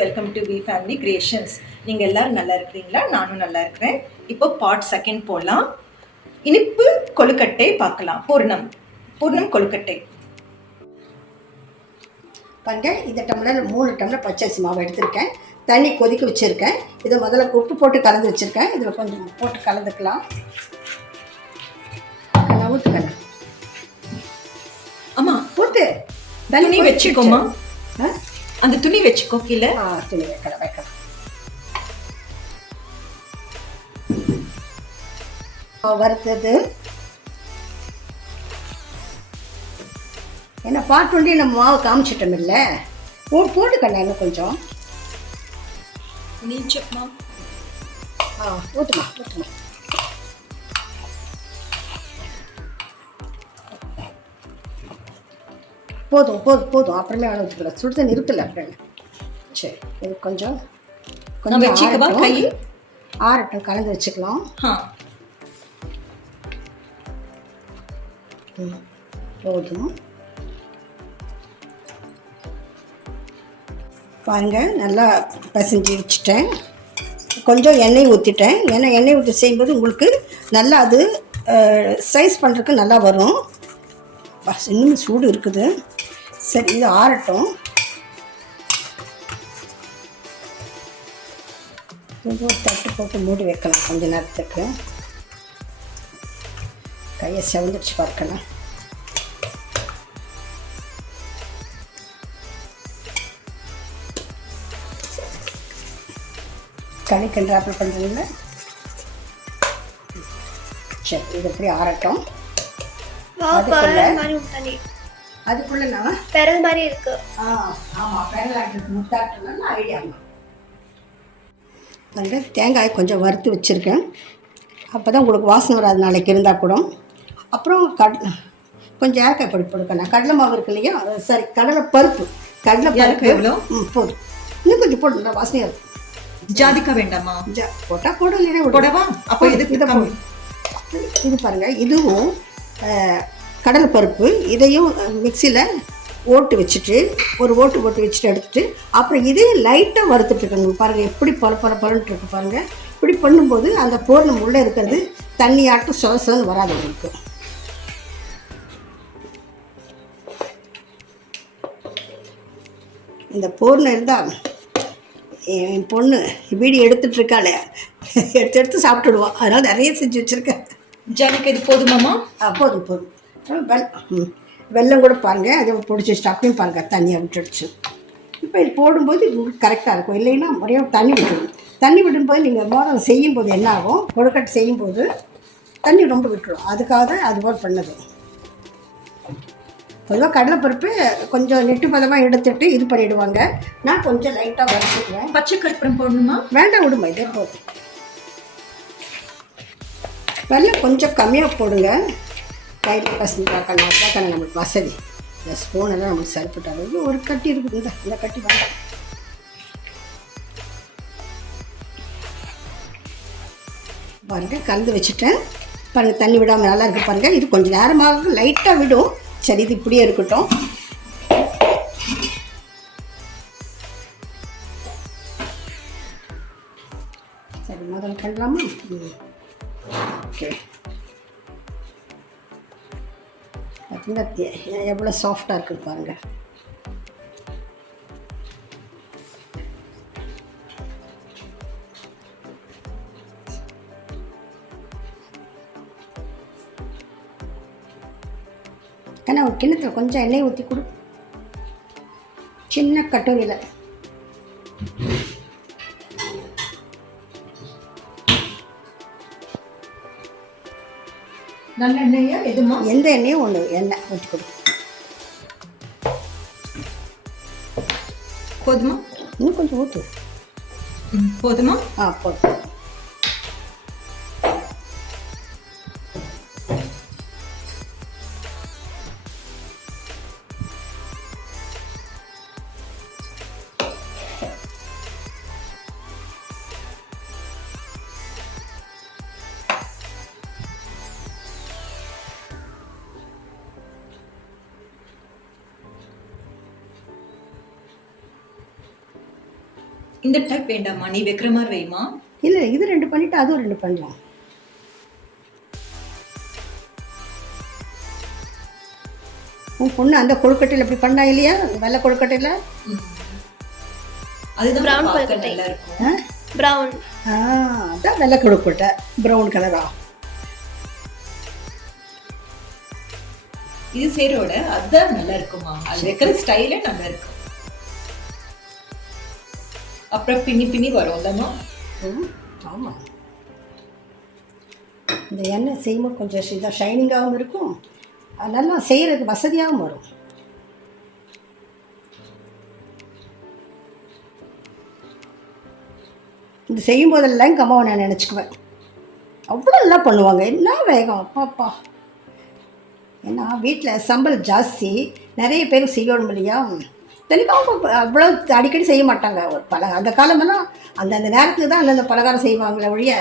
Welcome to V family creations. நீங்கள் எல்லோரும் நல்லா இருக்கிறீங்களா? நானும் நல்லா இருக்கிறேன். இப்போ பார்ட் செகண்ட் போகலாம். இனிப்பு கொழுக்கட்டை பார்க்கலாம். பூர்ணம் கொழுக்கட்டை பாருங்க. இந்த டம்ளர் 3 டம்ளர் பச்சரிசி மாவு எடுத்திருக்கேன். தண்ணி கொதிக்க வச்சுருக்கேன். இதை முதல்ல உப்பு போட்டு கலந்து வச்சுருக்கேன். இதில் கொஞ்சம் போட்டு கலந்துக்கலாம். ஊற்றுக்கண்ணா. ஆமாம், ஊற்று. துணி வச்சுக்கோமா? அந்த துணி வச்சுக்கோ. கீழே துணி வைக்கலாம். வறுத்தது என்ன பாட்டு நம்ம மாவு காமிச்சிட்டோம் இல்லை? போட்டுக்கண்ணா இன்னும் கொஞ்சம். நீச்சமா ஊற்றுமா. போதும். அப்புறமே வேணும் ஊற்றிக்கலாம். சுடு தண்ணி இருக்குல்ல அப்புறம். சரி, இது கொஞ்சம் வச்சுக்கவா? கை ஆறட்டும், கலந்து வச்சுக்கலாம். போதும். பாருங்க, நல்லா பிசைஞ்சு வச்சுட்டேன். கொஞ்சம் எண்ணெய் ஊற்றிட்டேன். ஏன்னா எண்ணெய் ஊற்றி செய்யும்போது உங்களுக்கு நல்லா அது சைஸ் பண்ணுறதுக்கு நல்லா வரும். இன்னும் சூடு இருக்குது. சரி, இது ஆறட்டும். ஒரு தட்டு போட்டு மூடி வைக்கலாம் கொஞ்ச நேரத்துக்கு. கையை செவந்துடுச்சு பார்க்கலாம். கணிக்கன்று அப்ளை பண்ணுறீங்களா? சரி, இது எப்படி ஆறட்டும். அதுக்குள்ள நான் பெரல் மாதிரி இருக்கு. ஆமாம், பெரலாட்டுக்கு முத்தாட்டுன்னு ஐடியா. வந்து தேங்காய் கொஞ்சம் வறுத்து வச்சுருக்கேன். அப்போ தான் உங்களுக்கு வாசனை வராது நாளைக்கு இருந்தால் கூட. அப்புறம் கொஞ்சம் ஏலக்காய் பொடி போடுக்கணும். கடலை மாவு இருக்கு இல்லையா? சரி, கடலை பருப்பு. எவ்வளோ? போதும். இன்னும் கொஞ்சம் போடணும், வாசனையாக இருக்கும். ஜாதிக்காய் வேண்டாமா? போட்டால் போடும், இல்லைன்னா போடவா? அப்போ இது பாருங்கள், இதுவும் கடலை பருப்பு. இதையும் மிக்சியில் ஓட்டு வச்சுட்டு ஒரு ஓட்டு வச்சுட்டு எடுத்துட்டு அப்புறம் இதையும் லைட்டாக வறுத்துட்ருக்கோங்க. பாருங்கள் எப்படி பலன்ட்டு இருக்கு பாருங்கள். இப்படி பண்ணும்போது அந்த பூர்ணம் உள்ளே இருக்கிறது தண்ணியாட்டும் சொலன்னு வராது உங்களுக்கு. இந்த பூர்ணம் இருந்தால் என் பொண்ணு வீடியோ எடுத்துகிட்ருக்காளே, எடுத்து சாப்பிட்டுடுவான். அதனால் நிறைய செஞ்சு வச்சுருக்கேன். ஜாதிக்காய் இது போதுமாம்மா? போதும். வெல்லம் கூட பாருங்கள், அதை பிடிச்சி ஸ்டப்பையும் பாருங்கள் தண்ணியாக விட்டுடுச்சு. இப்போ இது போடும்போது கரெக்டாக இருக்கும். இல்லைன்னா முறையாக தண்ணி விடும்போது நீங்கள் மோதல் செய்யும்போது என்ன ஆகும்? கொழுக்கட்டை செய்யும்போது தண்ணி ரொம்ப விட்டுடும். அதுக்காக தான் அதுபோல் பண்ணது. பொதுவாக கடலைப்பருப்பு கொஞ்சம் நெட்டு பதமாக எடுத்துட்டு இது பண்ணிவிடுவாங்க. நான் கொஞ்சம் லைட்டாக வறுத்துக்குவேன். பச்சை கற்பூரம் போடணுமா? வேண்டாம், விடுமா, இதே போதும். வெல்லம் கொஞ்சம் கம்மியாக போடுங்க. கையில் பசங்க நம்மளுக்கு வசதி. இந்த ஸ்பூனெல்லாம் நம்மளுக்கு சரிப்பட்டாங்க. ஒரு கட்டி இருக்குது, இந்த கட்டி வேண்டாம். பாருங்கள், கலந்து வச்சுட்டேன். பாருங்கள், தண்ணி விடாமல் நல்லா இருக்குது பாருங்கள். இது கொஞ்சம் நேரமாக லைட்டாக விடும். சரி, இது இப்படியே இருக்கட்டும். சரி, முதல்ல பண்ணலாமா? ஓகே. பார்த்தீங்கன்னா எவ்வளோ சாஃப்டாக இருக்குது பாருங்கள். ஏன்னா ஒரு கிண்ணத்தில் கொஞ்சம் எண்ணெய் ஊற்றி கொடு. சின்ன கட்டோரியில் நல்ல எண்ணெயா எதுமா? எந்த எண்ணெயும் ஒன்று எண்ணெய் ஊற்றி கொடு. போதுமா? இன்னும் கொஞ்சம் ஊற்று. போதுமா? போதும். இந்த டைப் வேண்டாமா, நீ வைக்கிற மாதிரி வைமா. இல்லை இது 2 பண்ணிவிட்டு அதுவும் 2 பண்ணலாம். உன் பொண்ணு அந்த கொழுக்கட்டையில் இப்படி பண்ணா இல்லையா, அந்த வெள்ளை கொழுக்கட்டையில்? அதுதான் Brown பார்க்க கொழுக்கட்டை. நல்லா இருக்கும். ப்ரௌன். அதான் வெள்ளை கொழுக்கட்டை, ப்ரௌன் கலரா. இது சேரோட அதுதான் நல்லா இருக்குமா, அது வைக்கிற ஸ்டைலே நல்லா இருக்கும். அப்புறம் பின்னி பின்னி வரும்லமா. ஆமாம், இந்த எண்ணெய் செய்யும்போது கொஞ்சம் இதாக ஷைனிங்காகவும் இருக்கும், அது நல்லா செய்கிறதுக்கு வசதியாகவும் வரும். இது செய்யும் போதெல்லாம் எங்கள் அம்மாவை நான் நினச்சிக்குவேன். அவ்வளோ நல்லா பண்ணுவாங்க, என்ன வேகம் அப்பாப்பா. ஏன்னா வீட்டில் சம்பள் ஜாஸ்தி, நிறைய பேர் செய்யணும் இல்லையா. தெளிவாக அவங்க அவ்வளோ அடிக்கடி செய்ய மாட்டாங்க. ஒரு அந்த காலமெல்லாம் அந்தந்த நேரத்துக்கு தான் அந்தந்த பலகாரம் செய்வாங்களே ஒழிய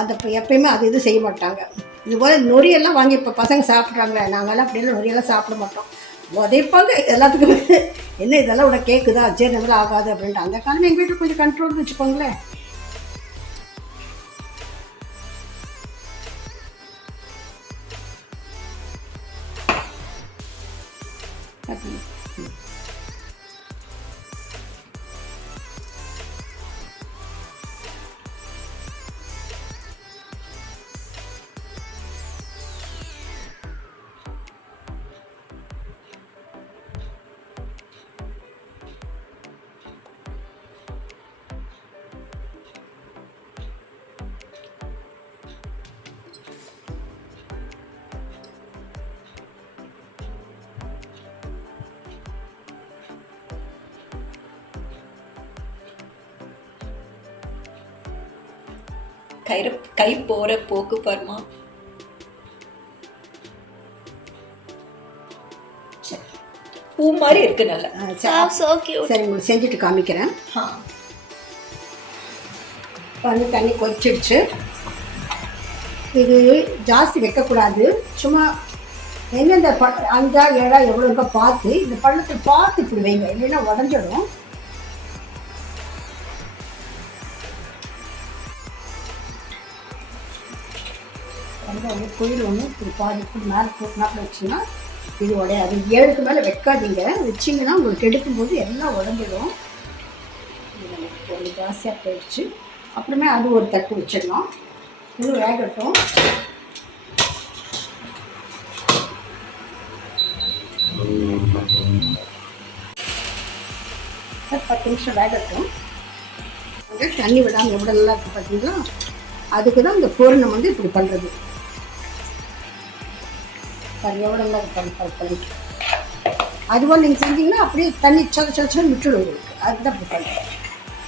அந்த எப்பயுமே அது இது செய்ய மாட்டாங்க. இதுபோல் நொரியெல்லாம் வாங்கி இப்போ பசங்க சாப்பிட்றாங்க, நாங்கள்லாம் அப்படியெல்லாம் நொரியெல்லாம் சாப்பிட மாட்டோம். உதைப்பாங்க எல்லாத்துக்குமே, என்ன இதெல்லாம் உட கேட்குதா ஜீரணமெல்லாம் ஆகாது அப்படின்ட்டு. அந்த காலமே எங்கள் வீட்டில் கொஞ்சம் கண்ட்ரோல்னு வச்சுக்கோங்களேன். கை போற போக்கு பாருமா. பூ மாதிரி இருக்கு நல்லா. So cute. சரி, உங்களுக்கு செஞ்சுட்டு காமிக்கிறேன். வந்து தண்ணி கொதிச்சிடுச்சு. இது ஜாஸ்தி வைக்கக்கூடாது, சும்மா எந்தெந்த 5 7 எவ்வளோ இருக்கோ பார்த்து இந்த பள்ளத்தில் பார்த்து இப்படி வைங்க, இல்லைன்னா உடஞ்சிடும். வந்து கோயில் ஒன்று இப்படி பாதி இப்படி மேலே போட்டுனாப்பில் வச்சிங்கன்னா இது உடையாது. 7க்கு மேலே வைக்காதீங்க, வச்சிங்கன்னா உங்களுக்கு எடுக்கும்போது எல்லாம் உடஞ்சிடும். இது நமக்கு கொஞ்சம் ஜாஸ்தியாக போயிடுச்சு. அப்புறமே அது ஒரு தட்டு வச்சிடலாம், இது வேகட்டும். அது 10 நிமிஷம் வேகட்டும். தண்ணி விடாமல் எவ்வளோ நல்லா இருக்குது பார்த்தீங்களா. அதுக்கு தான் இந்த பூரணம் வந்து இப்படி பண்ணுறது. எவ்வளோ நல்லா பண்ணிட்டு அதுபோல் நீங்கள் செஞ்சீங்கன்னா அப்படியே தண்ணி சொச்சன்னு விட்டுடும் உங்களுக்கு. அதுதான் இப்படி பண்ணுறேன்.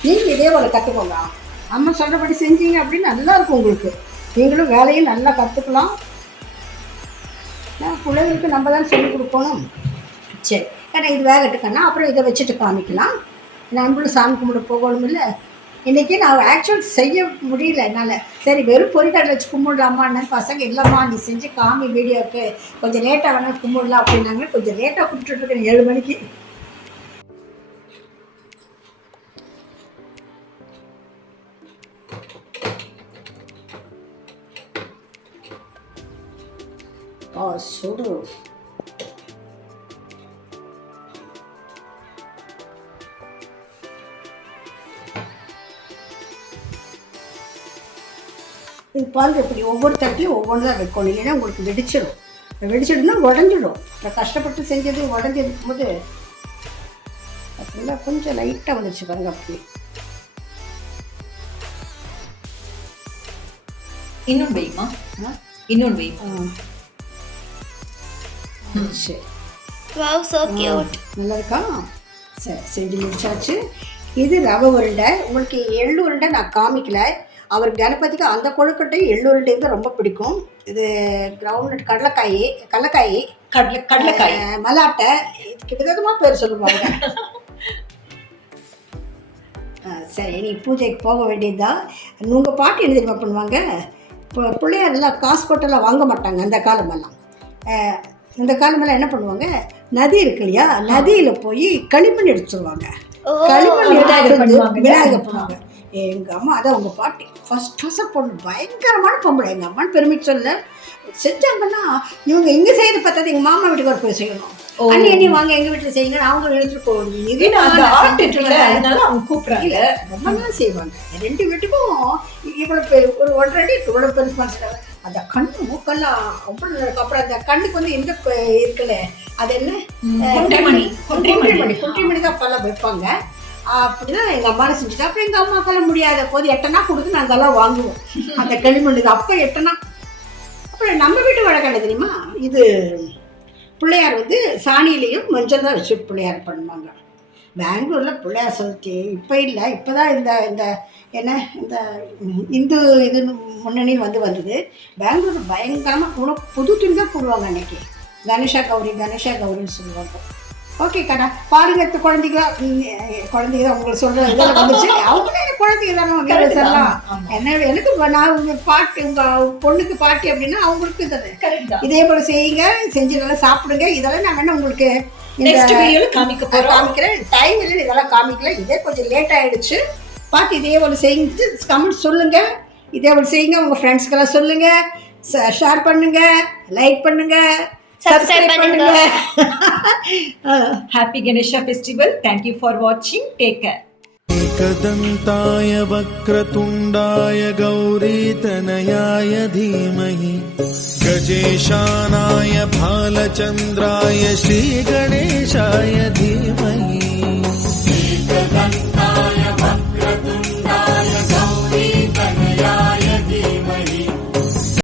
நீங்கள் இதே போல் கற்றுக்கோங்க, அம்மா சொல்கிறபடி செஞ்சீங்க அப்படின்னு நல்லாயிருக்கும் உங்களுக்கு. நீங்களும் வேலையும் நல்லா கற்றுக்கலாம். பிள்ளைங்களுக்கு நம்ம தான் சொல்லிக் கொடுக்கணும். சரி, ஏன்னா இது வேகட்டுக்கன்னா அப்புறம் இதை வச்சுட்டு காமிக்கலாம். நம்மளும் சாமி கும்பிட போகணும் இல்லை. இன்றைக்கி நான் ஆக்சுவல் செய்ய முடியல என்னால். சரி, வெறும் பொரிக்கடலை வச்சு கும்பிடலாமான்னு பசங்க இல்லைம்மா நீ செஞ்சு காமி வீடியோவுக்கு கொஞ்சம் லேட்டாக வேணால் கும்பிடலாம் அப்படின்னாங்க. கொஞ்சம் லேட்டாக கும்பிட்டுருக்கேன் 7 மணிக்கு. சுடு. இது பாருங்க, இப்படி ஒவ்வொரு தட்டியும் ஒவ்வொன்று தான் வைக்கணும், இல்லைன்னா உங்களுக்கு வெடிச்சிடும். வெடிச்சிடும்னா உடஞ்சிடும். இப்போ கஷ்டப்பட்டு செஞ்சது உடஞ்சி இருக்கும்போது அப்படின்னா கொஞ்சம் லைட்டாக வந்துடுச்சு பாருங்க. அப்படி இன்னொன்று வைமா, இன்னொன்று வைமா. சரி, Wow, so cute. நல்லா இருக்கா? சரி, செஞ்சு முடிச்சாச்சு. இது ரவை உருண்டை. உங்களுக்கு எள்ளு உருண்டை நான் காமிக்கல. அவர் கணபதிக்கு அந்த கொழுக்கட்டை எள்ளு உருண்டை தான் ரொம்ப பிடிக்கும். இது கிரவுண்ட் கடலைக்காய் மலாட்டை, இதுக்கு விதமாக பேர் சொல்லுவாங்க. சரி, நீ பூஜைக்கு போக வேண்டியதுதான். உங்கள் பாட்டி என்ன தெரியுமா பண்ணுவாங்க, இப்போ பிள்ளையாரெல்லாம் காசு போட்டெல்லாம் வாங்க மாட்டாங்க அந்த காலமெல்லாம். இந்த காலமெல்லாம் என்ன பண்ணுவாங்க, நதி இருக்கு இல்லையா, நதியில் போய் களிமண் எடுத்துருவாங்க. களிமண் விநாயகர் எடுத்து பண்ணுவாங்க. விநாயகர் பண்ணுவாங்க. எங்கள் அம்மா அதான் உங்கள் பாட்டி ஃபர்ஸ்ட் கிளாஸாக பொண்ணு, பயங்கரமான பொம்பளை. எங்கள் அம்மான்னு பெருமை சொல்ல செஞ்சாங்கன்னா இவங்க இங்கே செய்து பார்த்தது எங்கள் மாமா வீட்டுக்கு ஒரு போய் செய்யணும். அண்ணி வாங்க எங்கள் வீட்டில் செய்யுங்க, அவங்க எடுத்துட்டு போகணும். இது அந்த ஆர்ட் இருக்குல்ல, அதனால அவங்க கூப்பிடுறாங்க. ரொம்ப நாள் செய்வாங்க. 2 வீட்டுக்கும் இவ்வளோ ஒரு 1.5 அடி இவ்வளோ பெருசு செய்வாங்க. அந்த கண்ணு மூக்கெல்லாம் அவ்வளோ இருக்கும். அப்புறம் அந்த கண்ணுக்கு வந்து எந்த இருக்குல்ல, அது என்ன குன்றிமணி தான் பல வைப்பாங்க. அப்படிதான் எங்கள் அம்மா செஞ்சுட்டு, அப்புறம் எங்கள் அம்மாக்கெல்லாம் முடியாத போது எட்டனா கொடுத்து நாங்கள் எல்லாம் வாங்குவோம் அந்த களிமண். அப்போ எட்டனா. அப்புறம் நம்ம வீட்டு வழக்கம் தெரியுமா, இது பிள்ளையார் வந்து சாணியிலையும் மஞ்சள் தான் வச்சு பிள்ளையார் பண்ணுவாங்க. பெங்களூரில் பிள்ளையார் சதுர்த்தி இப்போ இல்லை, இப்போ தான் இந்த என்ன இந்த இந்து இது முன்னணி வந்தது. பெங்களூர் பயங்கரமாக புது துணி தான் போடுவாங்க அன்னைக்கு. கணேஷா கௌரின்னு சொல்லுவாங்க. ஓகே கடா பாருங்க, குழந்தைங்க தான் உங்களுக்கு சொல்கிறேன். இதெல்லாம் வந்துச்சு, அவங்களே குழந்தைங்க தானே சொல்லலாம். என்ன எனக்கு நான் உங்கள் பாட்டு, உங்கள் பொண்ணுக்கு பாட்டி அப்படின்னா அவங்களுக்கு இது இதே போல் செய்யுங்க, செஞ்சு நல்லா சாப்பிடுங்க. இதெல்லாம் நான் வேணா உங்களுக்கு காமிக்கிறேன். டைம் இல்லை, இதெல்லாம் காமிக்கல. இதே கொஞ்சம் லேட் ஆகிடுச்சு. பார்த்து இதே போல் செஞ்சு கமெண்ட் சொல்லுங்கள். இதே போல் செய்யுங்க, உங்கள் ஃப்ரெண்ட்ஸ்க்கெல்லாம் சொல்லுங்கள், ஷேர் பண்ணுங்கள், லைக் பண்ணுங்கள், சப்ஸ்கிரைப் பண்ணுங்க. Happy Ganesha Festival. Thank you for watching. Take care. एकदन्ताय वक्रतुण्डाय गौरीतनयाय धीमहि गजेशानाय भालचन्द्राय श्रीगणेशाय धीमहि